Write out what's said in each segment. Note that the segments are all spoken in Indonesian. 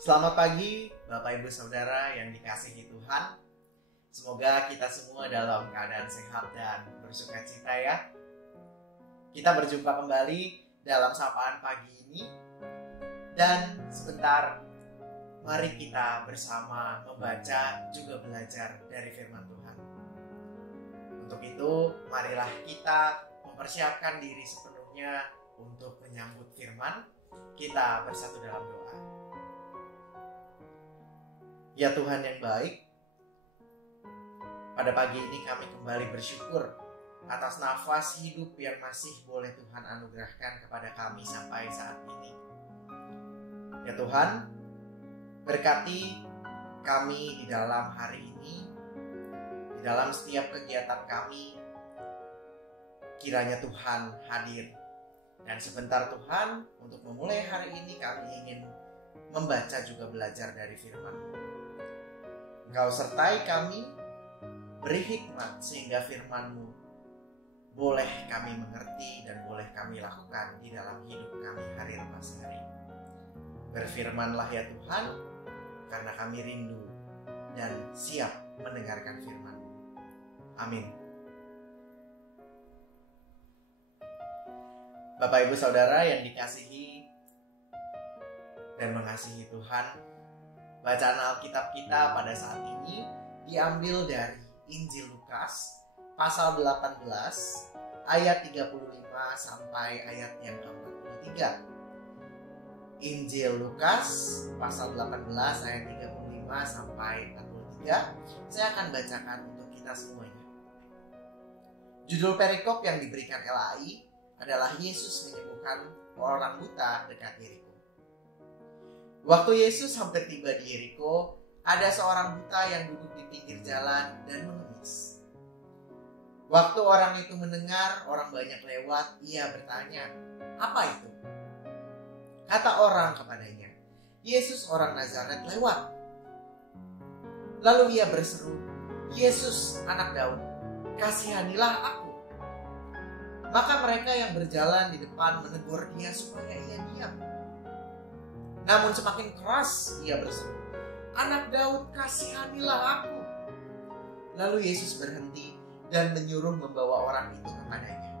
Selamat pagi Bapak Ibu Saudara yang dikasihi Tuhan. Semoga kita semua dalam keadaan sehat dan bersukacita ya. Kita berjumpa kembali dalam sapaan pagi ini. Dan sebentar mari kita bersama membaca juga belajar dari firman Tuhan. Untuk itu marilah kita mempersiapkan diri sepenuhnya untuk menyambut firman. Kita bersatu dalam doa. Ya Tuhan yang baik, pada pagi ini kami kembali bersyukur atas nafas hidup yang masih boleh Tuhan anugerahkan kepada kami sampai saat ini. Ya Tuhan, berkati kami di dalam hari ini, di dalam setiap kegiatan kami, kiranya Tuhan hadir. Dan sebentar Tuhan, untuk memulai hari ini kami ingin membaca juga belajar dari firman-Mu. Engkau sertai kami, beri hikmat sehingga firman-Mu boleh kami mengerti dan boleh kami lakukan di dalam hidup kami hari lepas hari. Berfirmanlah ya Tuhan, karena kami rindu dan siap mendengarkan firman-Mu. Amin. Bapak Ibu Saudara yang dikasihi dan mengasihi Tuhan, bacaan Alkitab kita pada saat ini diambil dari Injil Lukas pasal 18 ayat 35 sampai ayat yang ke-43. Injil Lukas pasal 18 ayat 35 sampai 43. Saya akan bacakan untuk kita semuanya. Judul perikop yang diberikan LAI adalah Yesus menyembuhkan orang buta dekat Yeriko. Waktu Yesus hampir tiba di Yeriko, ada seorang buta yang duduk di pinggir jalan dan mengemis. Waktu orang itu mendengar orang banyak lewat, ia bertanya, "Apa itu?" Kata orang kepadanya, "Yesus orang Nazaret lewat." Lalu ia berseru, "Yesus anak Daud, kasihanilah aku." Maka mereka yang berjalan di depan menegur dia supaya ia diam. Namun semakin keras ia berseru, "Anak Daud, kasihanilah aku." Lalu Yesus berhenti dan menyuruh membawa orang itu kepadanya.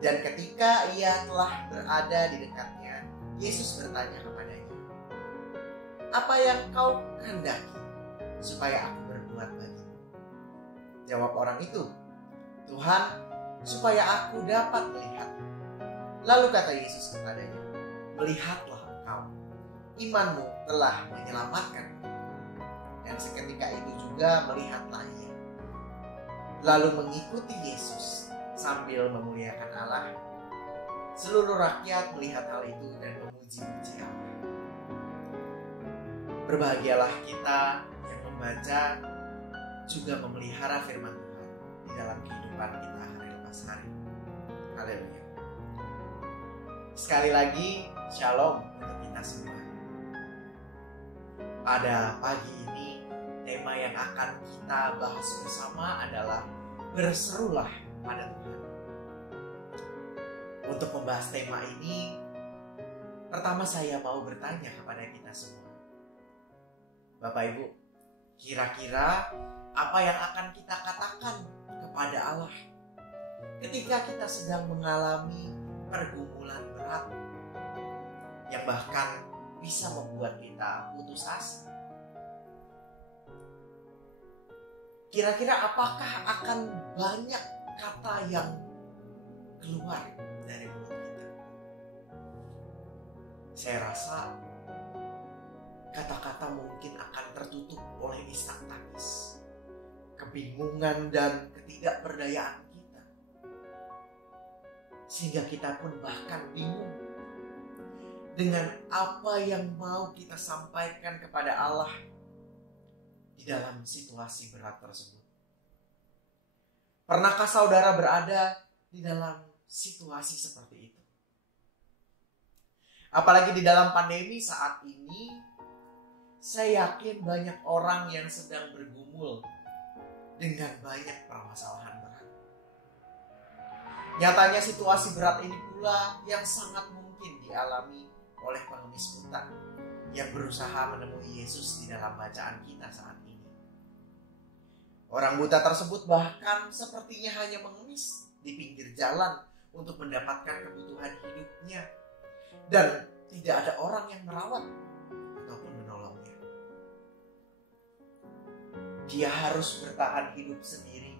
Dan ketika ia telah berada di dekatnya, Yesus bertanya kepadanya, "Apa yang kau kehendaki supaya aku berbuat bagimu?" Jawab orang itu, "Tuhan, supaya aku dapat melihat." Lalu kata Yesus kepadanya, "Melihatlah engkau, imanmu telah menyelamatkan." Dan seketika itu juga melihatlah ia, lalu mengikuti Yesus sambil memuliakan Allah. Seluruh rakyat melihat hal itu dan memuji-muji Allah. Berbahagialah kita yang membaca juga memelihara firman Tuhan di dalam kehidupan kita hari lepas hari. Haleluya. Sekali lagi, shalom untuk kita semua. Pada pagi ini, tema yang akan kita bahas bersama adalah berserulah pada Tuhan. Untuk membahas tema ini, pertama saya mau bertanya kepada kita semua. Bapak Ibu, kira-kira apa yang akan kita katakan kepada Allah ketika kita sedang mengalami pergumulan berat yang bahkan bisa membuat kita putus asa? Kira-kira apakah akan banyak kata yang keluar dari mulut kita? Saya rasa kata-kata mungkin akan tertutup oleh isak tangis, kebingungan dan ketidakberdayaan kita. Sehingga kita pun bahkan bingung dengan apa yang mau kita sampaikan kepada Allah di dalam situasi berat tersebut. Pernahkah saudara berada di dalam situasi seperti itu? Apalagi di dalam pandemi saat ini, saya yakin banyak orang yang sedang bergumul dengan banyak permasalahan berat. Nyatanya situasi berat ini pula yang sangat mungkin dialami oleh pengemis buta yang berusaha menemui Yesus di dalam bacaan kita saat ini. Orang buta tersebut bahkan sepertinya hanya mengemis di pinggir jalan untuk mendapatkan kebutuhan hidupnya. Dan tidak ada orang yang merawat ataupun menolongnya. Dia harus bertahan hidup sendiri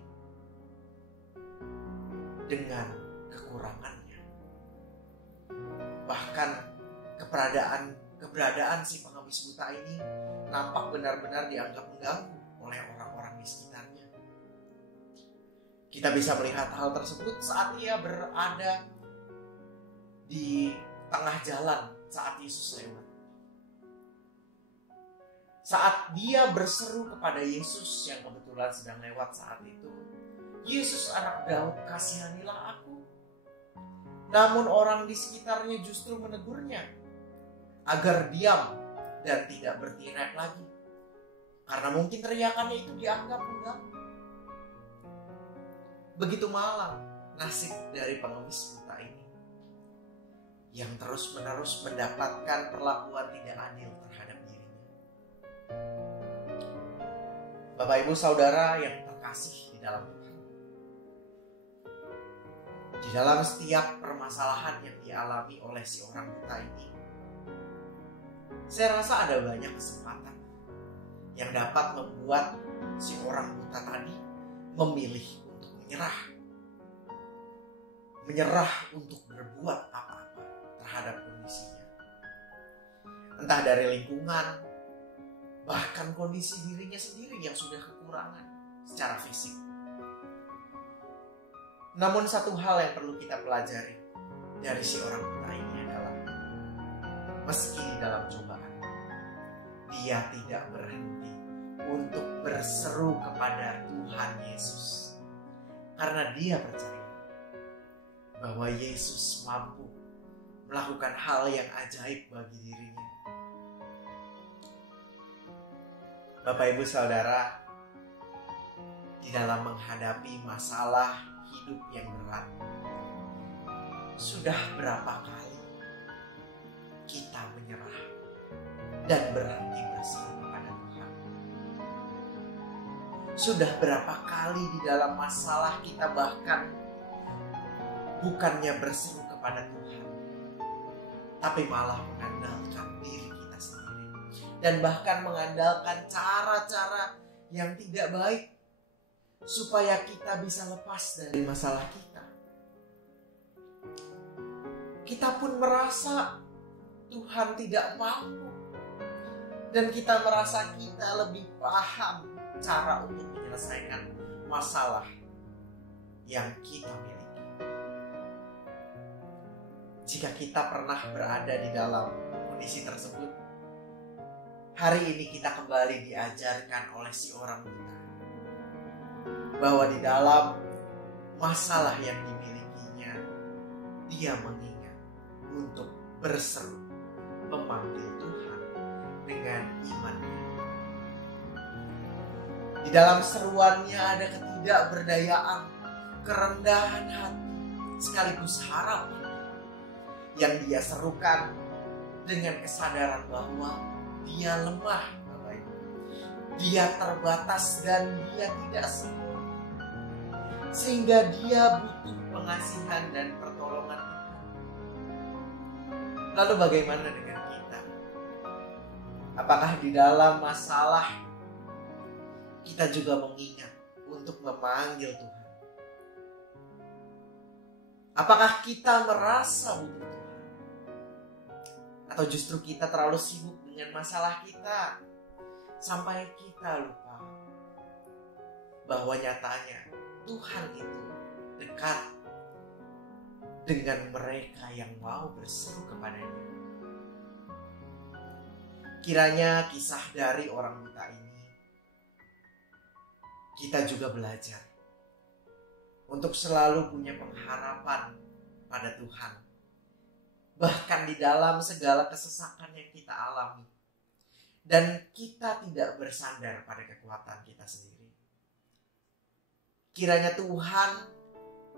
dengan kekurangannya. Bahkan keberadaan si pengemis buta ini nampak benar-benar dianggap mengganggu oleh orang-orang di sekitarnya. Kita bisa melihat hal tersebut saat ia berada di tengah jalan saat Yesus lewat. Saat dia berseru kepada Yesus yang kebetulan sedang lewat saat itu, "Yesus anak Daud, kasihanilah aku." Namun orang di sekitarnya justru menegurnya agar diam dan tidak berteriak lagi, karena mungkin teriakannya itu dianggap mengganggu. Begitu malang nasib dari pengemis buta ini, yang terus-menerus mendapatkan perlakuan tidak adil terhadap dirinya. Bapak Ibu Saudara yang terkasih di dalam Tuhan, di dalam setiap permasalahan yang dialami oleh si orang buta ini, saya rasa ada banyak kesempatan yang dapat membuat si orang buta tadi memilih untuk menyerah untuk berbuat apa-apa terhadap kondisinya. Entah dari lingkungan, bahkan kondisi dirinya sendiri yang sudah kekurangan secara fisik. Namun satu hal yang perlu kita pelajari dari si orang buta ini adalah, meski di dalam cobaan, dia tidak berhenti untuk berseru kepada Tuhan Yesus. Karena dia percaya bahwa Yesus mampu melakukan hal yang ajaib bagi dirinya. Bapak Ibu Saudara, di dalam menghadapi masalah hidup yang berat, sudah berapa kali kita menyerah dan berhenti berseru kepada Tuhan? Sudah berapa kali di dalam masalah kita bahkan bukannya berseru kepada Tuhan, tapi malah mengandalkan diri kita sendiri, dan bahkan mengandalkan cara-cara yang tidak baik supaya kita bisa lepas dari masalah kita. Kita pun merasa Tuhan tidak mampu, dan kita merasa kita lebih paham cara untuk menyelesaikan masalah yang kita miliki. Jika kita pernah berada di dalam kondisi tersebut, hari ini kita kembali diajarkan oleh si orang buta bahwa di dalam masalah yang dimilikinya, dia mengingat untuk berseru, memanggil Tuhan dengan imannya. Di dalam seruannya ada ketidakberdayaan, kerendahan hati, sekaligus harapan yang dia serukan dengan kesadaran bahwa dia lemah, Bapak Ibu. Dia terbatas dan dia tidak sempurna, sehingga dia butuh pengasihan dan pertolongan Tuhan. Lalu bagaimana dengan kita? Apakah di dalam masalah kita juga mengingat untuk memanggil Tuhan? Apakah kita merasa butuh Tuhan? Atau justru kita terlalu sibuk dengan masalah kita sampai kita lupa bahwa nyatanya Tuhan itu dekat dengan mereka yang mau berseru kepadanya. Kiranya kisah dari orang buta ini kita juga belajar untuk selalu punya pengharapan pada Tuhan, bahkan di dalam segala kesesakan yang kita alami, dan kita tidak bersandar pada kekuatan kita sendiri. Kiranya Tuhan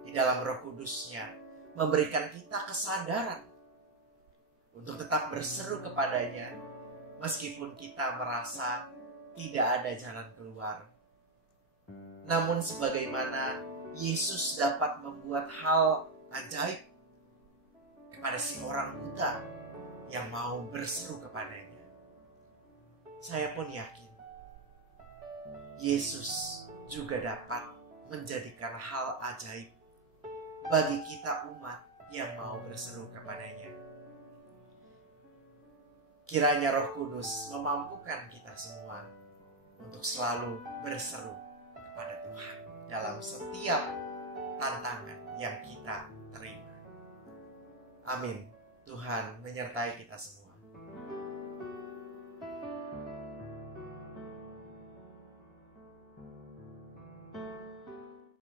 di dalam Roh Kudus-Nya memberikan kita kesadaran untuk tetap berseru kepadanya meskipun kita merasa tidak ada jalan keluar. Namun sebagaimana Yesus dapat membuat hal ajaib kepada si orang buta yang mau berseru kepadanya, saya pun yakin Yesus juga dapat menjadikan hal ajaib bagi kita umat yang mau berseru kepadanya. Kiranya Roh Kudus memampukan kita semua untuk selalu berseru kepada Tuhan dalam setiap tantangan yang kita terima. Amin. Tuhan menyertai kita semua.